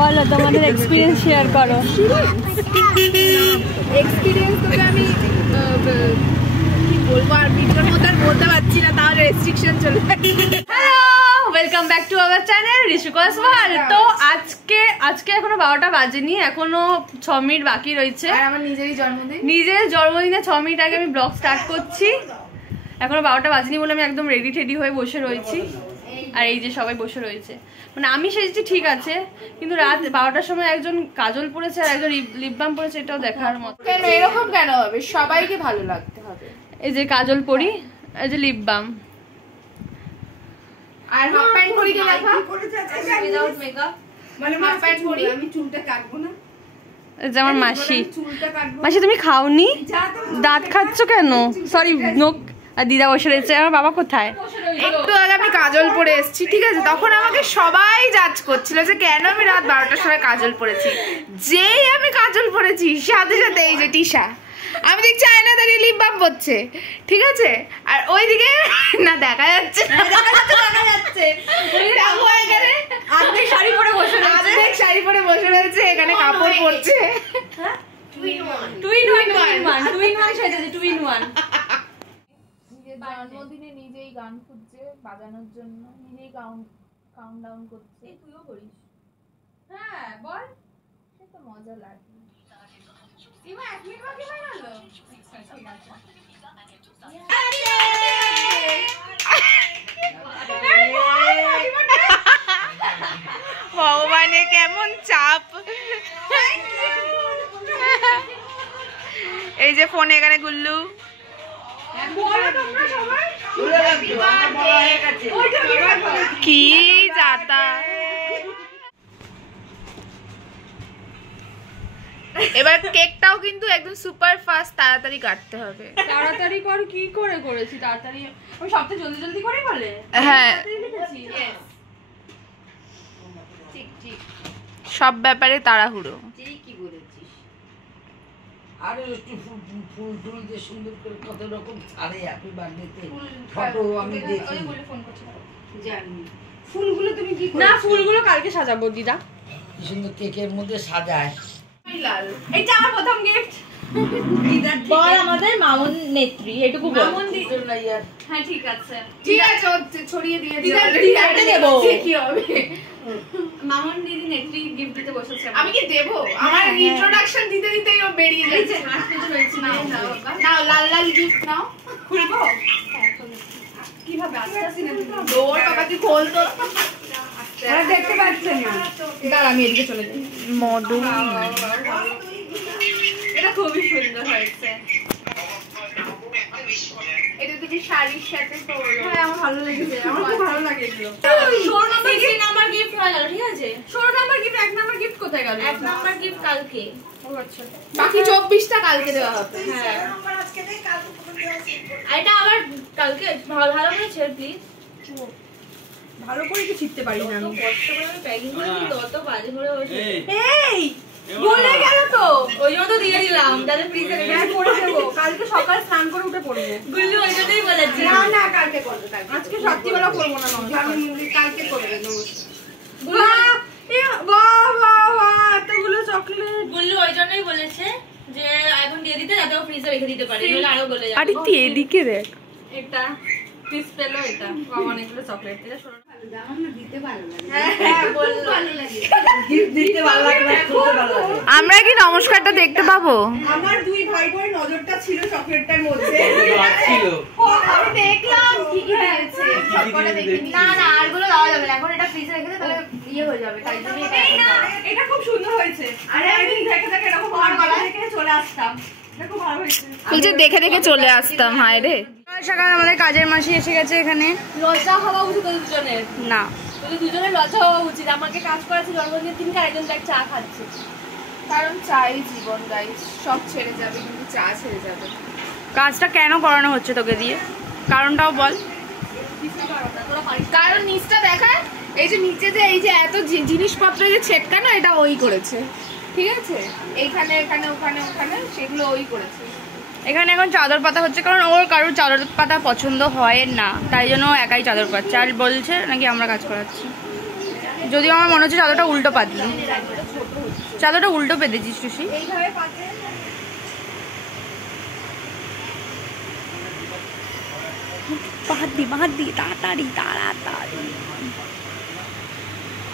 বলো তোমাদের experience share করো। এক্সপিরিয়েন্স তো আমি কি বলবো, আর ভিডিওর মধ্যে আর বলতে পারছি না, তাহলে রেস্ট্রিকশন চলে যাবে। Hello, welcome back to our channel Rishika's world. তো আজকে এখনো 12টা বাজেনি, এখনো 6 মিনিট বাকি রয়েছে। আর আমার নিজের জন্মদিনে 6 মিনিট আগে আমি ব্লগ স্টার্ট করছি। এখনো 12টা বাজেনি বলে আমি একদম রেডি টেডি হয়ে বসে রয়েছি। আর এই যে সবাই বসে রয়েছে, মানে আমি সেজেছি ঠিক আছে, কিন্তু রাত 12টার সময় একজন কাজল পরেছে আর একজন লিপ বাম পরেছে, এটাও দেখার মতো। কেন এরকম কেন হবে? সবাইকে ভালো লাগতে হবে। এই যে কাজল পরি, এই যে লিপ বাম, আর হাফ প্যান্ট পরি কে দেখা উইদাউট মেকআপ, মানে হাফ প্যান্ট পরি। আমি চুলটা কাটবো না। এই যে আমার মাসি। মাসি তুমি খাওনি? দাঁত খাচ্ছ কেন? সরি, নোক। আর দিদা বসে রয়েছে। আমার বাবা কোথায়? একটু আগে আমি কাজল পরে এসেছি, ঠিক আছে? তখন আমাকে সবাই জাজ করছিল যে কেন আমি রাত 12টার সময় কাজল পরেছি। যেই আমি কাজল পরেছি সাথে সাথে এই যে টিশা, আমি দেখছি আয়না দাঁড়িয়ে লিপ বাম পরছে, ঠিক আছে? আর ওইদিকে না দেখা যাচ্ছে, শাড়ি পরে বসে রয়েছে, এখানে কাপড় পরছে। জন্মদিনে নিজেই গান খুঁজছে বাজানোর জন্য, নিজেই কাউন্টডাউন করছে। তুইও করিস? হ্যাঁ বল। সে তো মজা লাগে। ভগবানে কেমন চাপ। এই যে ফোনে এখানে গুল্লু। কি যাতা। এবার কেকটাও কিন্তু একদম সুপার ফাস্ট, তাড়াতাড়ি কাটতে হবে। তাড়াতাড়ি কর? কি করে করেছি তাড়াতাড়ি? আমি সবটা জলদি জলদি করে বলে। হ্যাঁ, সব ব্যাপারে তাড়াহুড়ো। ঠিকই বলেছিস। আর একটু ফুল টুল দিয়ে সুন্দর করে কত রকম ছাড়ে হ্যাপি বার্থডেতে ফটো আমি দেখি। জানি ফুলগুলো তুমি কি না, ফুলগুলো কালকে সাজাবো দিদা। কি সুন্দর কেকের মধ্যে সাজায়। এটা আমার প্রথম গিফট। বল আমাদের মামুন নেত্রী, এটুকু বল। মামুন দিদি না यार। হ্যাঁ ঠিক আছে, ঠিক আছে, ছড়িয়ে দিয়ে দিদা দেব কি হবে। মামুন দিদি নেত্রী গিফট দিতে বসেছে। আমি কি দেব? আমার ইন্ট্রোডাকশন দিতে দিতেই ও বেরিয়ে যাচ্ছে। নাও লাল লাল গিফট নাও। খুলবো কিভাবে? আস্তে না ডোর বাবা কি খোল তো। ওরা দেখতে পাচ্ছেন না। দাঁড়া আমি এদিকে চলে যাই। মধু, এটা খুবই সুন্দর হয়েছে। এটা তুমি শাড়ির সাথে পরো। হ্যাঁ আমার ভালো লেগেছে, আমার খুব ভালো লাগে এগুলো। 16 নাম্বার গিফট হয়ে গেল, ঠিক আছে? 16 নাম্বার গিফট, 1 নাম্বার গিফট কোথায় গেল? 1 নাম্বার গিফট কালকে। ও আচ্ছা, বাকি 24টা কালকে দেওয়া হবে। হ্যাঁ আজকে দেই, কালকে কত দেওয়া আছে? এটা আবার কালকে ভালো করে ছেড়ে প্লিজ। ভালো করে কি ছিটতে পারি না আমি। কষ্ট করে আমি প্যাকিং করে দিই, তত বাজে করে হয়েছে। এই ভুলে গেল তো, ওই জন্য তো দিয়ে দিলাম, যাতে ফ্রিজে রেখে পরে দেব। কালকে সকাল স্নান করে উঠে পড়বো। গুল্লু ওই জন্যই বলেছি। না না কালকে করব, আজকে রাত্রিবেলা করব না। আমি কালকে করব। বাহ বাহ বাহ, এতগুলো চকলেট। গুল্লু ওই জন্যই বলেছে যে এখন দিয়ে দিতে, যাতে ও ফ্রিজে রেখে দিতে পারে, নইলে আরো গলে যাবে। আরে তুই এদিকে দেখ, এটা পিস পেলো, এটা অনেকগুলো চকলেট। এটা শোনো দিতে ভালো লাগে। হ্যাঁ বললো ভালো লাগে, গিফট দিতে ভালো লাগে না, খুলতে ভালো লাগে। আমরা কি নমস্কারটা দেখতে পাবো? আমার দুই ভাই বোনের নজরটা ছিল চকলেটটার মধ্যে। ছিল আমি দেখলাম কি কি হয়েছে, সবকটা দেখিনি। না না, আরগুলো দেওয়া যাবে না, এখন এটা ফ্রিজে রেখে দে, তাহলে ইয়ে হয়ে যাবে। তাই জন্য এটা খুব সুন্দর হয়েছে। আরে আমি দেখে দেখে এরকম ভালো দেখে চলে আসতাম। এটা খুব ভালো হয়েছে। বলছে দেখে দেখে চলে আসতাম। হায় রে, সকাল আমাদের কাজের মাসি এসে গেছে এখানে। লজ্জা হওয়া উচিত ওদের দুজনের। না, ওদের দুজনের লজ্জা হওয়া উচিত। আমাকে কাজ করাচ্ছে জন্মদিনের দিনকে, আরেকজন দেখ চা খাচ্ছে। কারণ চাই জীবন, গাইস সব ছেড়ে যাবে কিন্তু চা ছেড়ে যাবে। কাজটা কেন করানো হচ্ছে তোকে দিয়ে? কারণটাও বল। কারণ নিচটা দেখায়, এই যে নিচে যে এই যে এত জিনিসপত্র যে ছেটকানো, এটা ওই করেছে, ঠিক আছে? এইখানে এখানে ওখানে ওখানে সেগুলো ওই করেছে। এখানে এখন চাদর পাতা হচ্ছে, কারণ ওর কারোর চাদর পাতা পছন্দ হয় না, তাই জন্য ও একাই চাদর পাচ্ছে। আর বলছে নাকি আমরা কাজ করাচ্ছি। যদিও আমার মনে হচ্ছে চাদরটা উল্টো পাতলি, চাদরটা উল্টো পেতেছিস টুসি। বাহাদি তাড়াতাড়ি তাড়াতাড়ি।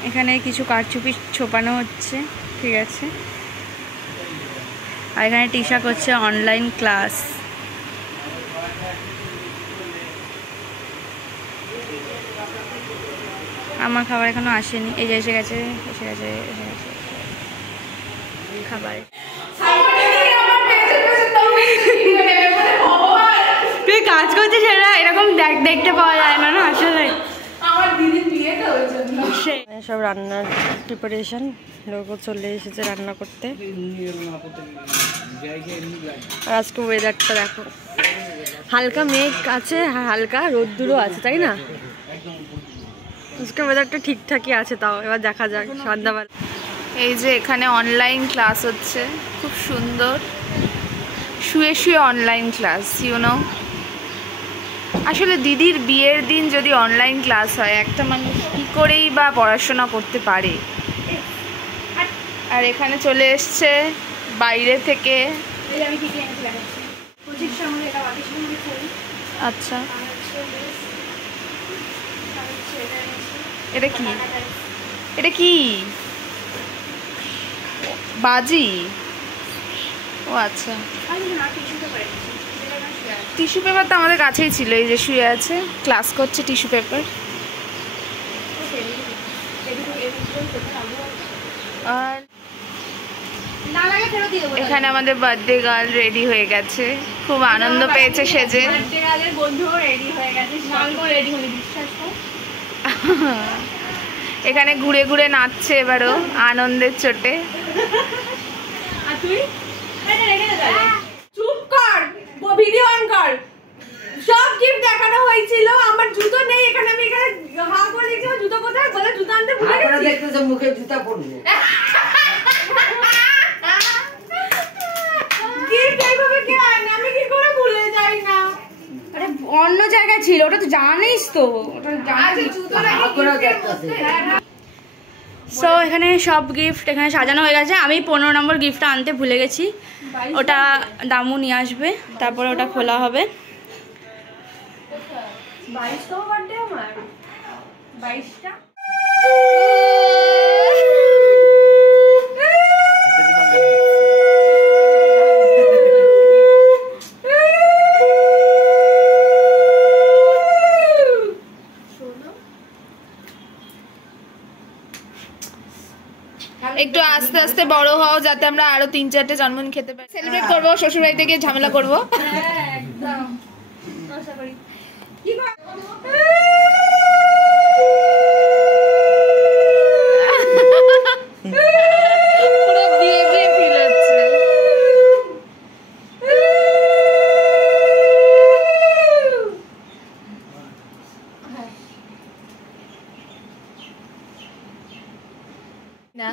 এখানে কিছু কারচুপি ছোপানো হচ্ছে, ঠিক আছে। আর এখানে টিশা করছে অনলাইন ক্লাস। আমার খাবার এখনো আসেনি, এই যে এসে গেছে খাবার। তুই কাজ করছিস সেটা এরকম দেখতে পাওয়া যায় না, না আসলে। আমার দিদির বিয়েটা হয়েছে সব রান্নার প্রিপারেশন, লোকও চলে এসেছে রান্না করতে। আর আজকে ওয়েদারটা দেখো, হালকা মেঘ আছে, হালকা রোদ্দুরও আছে, তাই না? আজকে ওয়েদারটা ঠিকঠাকই আছে, তাও এবার দেখা যাক সন্ধ্যাবেলা। এই যে এখানে অনলাইন ক্লাস হচ্ছে, খুব সুন্দর, শুয়ে শুয়ে অনলাইন ক্লাস, ইউনো। আসলে দিদির বিয়ের দিন যদি অনলাইন ক্লাস হয়, একটা মানুষ কী করেই বা পড়াশোনা করতে পারে। আর এখানে চলে এসছে বাইরে থেকে। আচ্ছা, এটা কি? এটা কি বাজি? ও আচ্ছা, টিস্যু পেপার তো আমাদের কাছেই ছিল, এই যে শুয়ে আছে, ক্লাস করছে টিস্যু পেপার। আর এখানে আমাদের বার্থডে গার্ল রেডি হয়ে গেছে, খুব আনন্দ পেয়েছে সেজে। এখানে ঘুরে ঘুরে নাচছে এবারও আনন্দের চোটে। চুপ কর, ভিডিও অন কর। সব গিফট দেখানো হয়েছিল, আমার জুতো নেই এখানে, আমি এখানে হা করে দেখছি আমার জুতো কোথায়, বলে জুতো আনতে ভুলে গেছি। আপনারা দেখতেছে মুখে জুতা পরবো। গিফট এইভাবে কে আনে, আমি কি করে ভুলে যাই না? আরে অন্য জায়গায় ছিল, ওটা তো জানিস তো, ওটা আচ্ছা জুতো নাকি গিফটের মধ্যে। সো এখানে সব গিফট এখানে সাজানো হয়ে গেছে। আমি 15 নম্বর গিফটটা আনতে ভুলে গেছি, ওটা দামু নিয়ে আসবে, তারপরে ওটা খোলা হবে। 22তম বার্থডে আমার, 22টা। একটু আস্তে আস্তে বড় হও, যাতে আমরা আরো 3-4টে জন্মদিন খেতে পারি, সেলিব্রেট করবো, শ্বশুর বাড়িতে গিয়ে ঝামেলা করবো। একদম আশা করি। কি কর পুরো বিয়ে বিয়ে ফিল হচ্ছে। না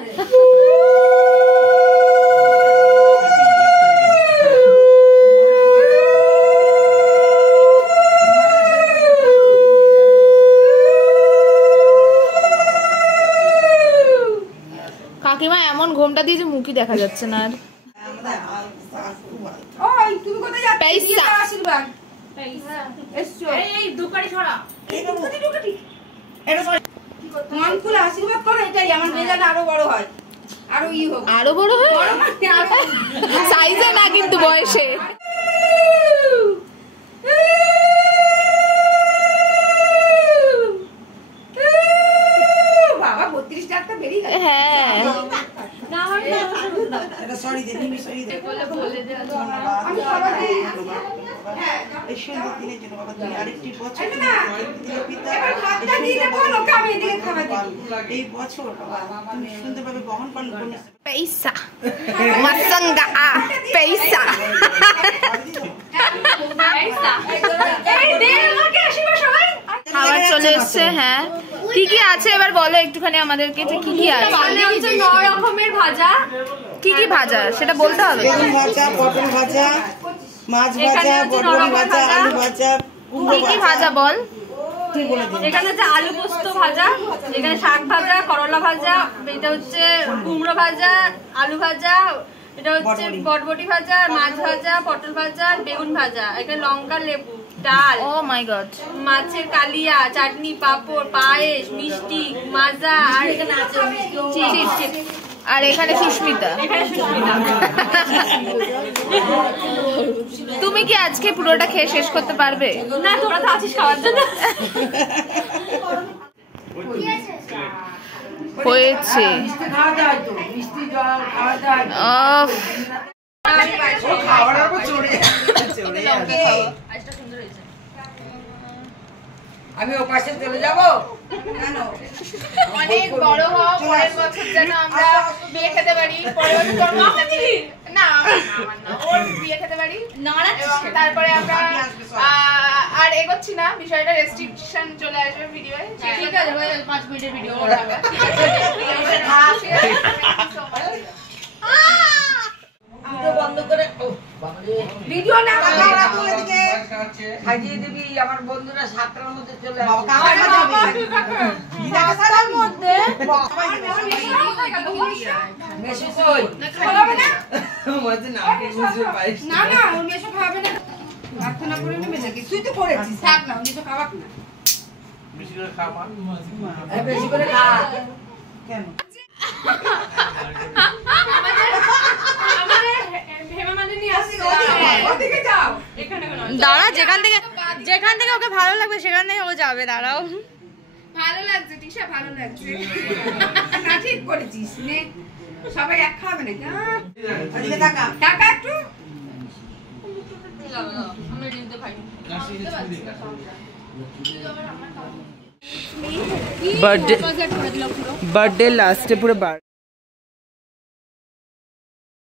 কাকিমা এমন ঘোমটা দিয়ে যে মুখই দেখা যাচ্ছে না। আর ওই তুমি কোথায় যাচ্ছ? পয়সা। আশীর্বাদ পয়সা এসছো, এই দুকারি ছড়া, এই দুকারি এটা সরি মন খুলে আশীর্বাদ করো, এটাই আমার মেয়ে আরো বড় হয়, আরো ই হোক, আরো বড় হয়, সাইজে না কিন্তু বয়সে। বাবা 32 টাকা বেরিয়ে গেল। হ্যাঁ না আমার এটা সরি দে, নিমি সরি দে। বলে দে আমি সবাইকে এই সুন্দর দিনের জন্য বাবা তুমি আরেকটি বছর দিনের পিতা, এবার ভাতটা দিয়ে বলো আমি এদিকে খাবার দিই। এই বছর তুমি সুন্দরভাবে বহন পালন করবে। পয়সা মাসঙ্গা পয়সা। এই দে আমাকে আশীর্বাদ সবাই। খাবার চলে এসছে। হ্যাঁ কি কি আছে এবার বলো একটুখানি আমাদেরকে, যে কি কি আছে। মানে হচ্ছে 9 রকমের ভাজা। কি কি ভাজা সেটা বলতে হবে। বেগুন ভাজা, পটল ভাজা, মাছ ভাজা, বরবটি ভাজা, আলু ভাজা, কুমড়ো কি কি ভাজা। ভাজা বল। এখানে হচ্ছে আলু পোস্ত ভাজা, এখানে শাক ভাজা, করলা ভাজা, এটা হচ্ছে কুমড়ো ভাজা, আলু ভাজা, এটা হচ্ছে বটবটি ভাজা, মাছ ভাজা, পটল ভাজা, বেগুন ভাজা, এখানে লঙ্কা, লেবু, ডাল, ও মাই গড, মাছের কালিয়া, চাটনি, পাঁপড়, পায়েস, মিষ্টি, মাজা, আর এখানে আছে চিপস। আর এখানে সুস্মিতা। তুমি কি আজকে পুরোটা খেয়ে শেষ করতে পারবে? না, তোরা তো আছিস খাওয়ার জন্য। হয়েছে। আমি ও পাশে চলে যাবো। অনেক বড় হও, পরের বছর যেন আমরা বিয়ে খেতে পারি, পরের বছর জন্মদিন দিবি না, ওর বিয়ে খেতে পারি, এবং তারপরে আমরা আর এগোচ্ছি না, বিষয়টা রেস্ট্রিকশন চলে আসবে ভিডিওয়ে। ঠিক আছে, 5 মিনিটের ভিডিও হবে। বন্ধ করে ভিডিও না বলে দিকে সাজিয়ে দিবি। আমার বন্ধুরা 7টার মধ্যে চলে আসবে। মেশো কই? না না ওর মেশো খাবে না, প্রার্থনা করে নেবে নাকি? তুই তো করেছিস, থাক না মেশো খাওয়াক না, বেশি করে খা। কেন দাঁড়া, যেখান থেকে ওকে ভালো লাগবে সেখান থেকে ও যাবে। দাঁড়াও, ভালো লাগছে টিশা, ভালো লাগছে। না ঠিক করেছিস নে, সবাই এক খাবে না। ওদিকে টাকা টাকা একটু बर्थडे लास्ट है पूरे बार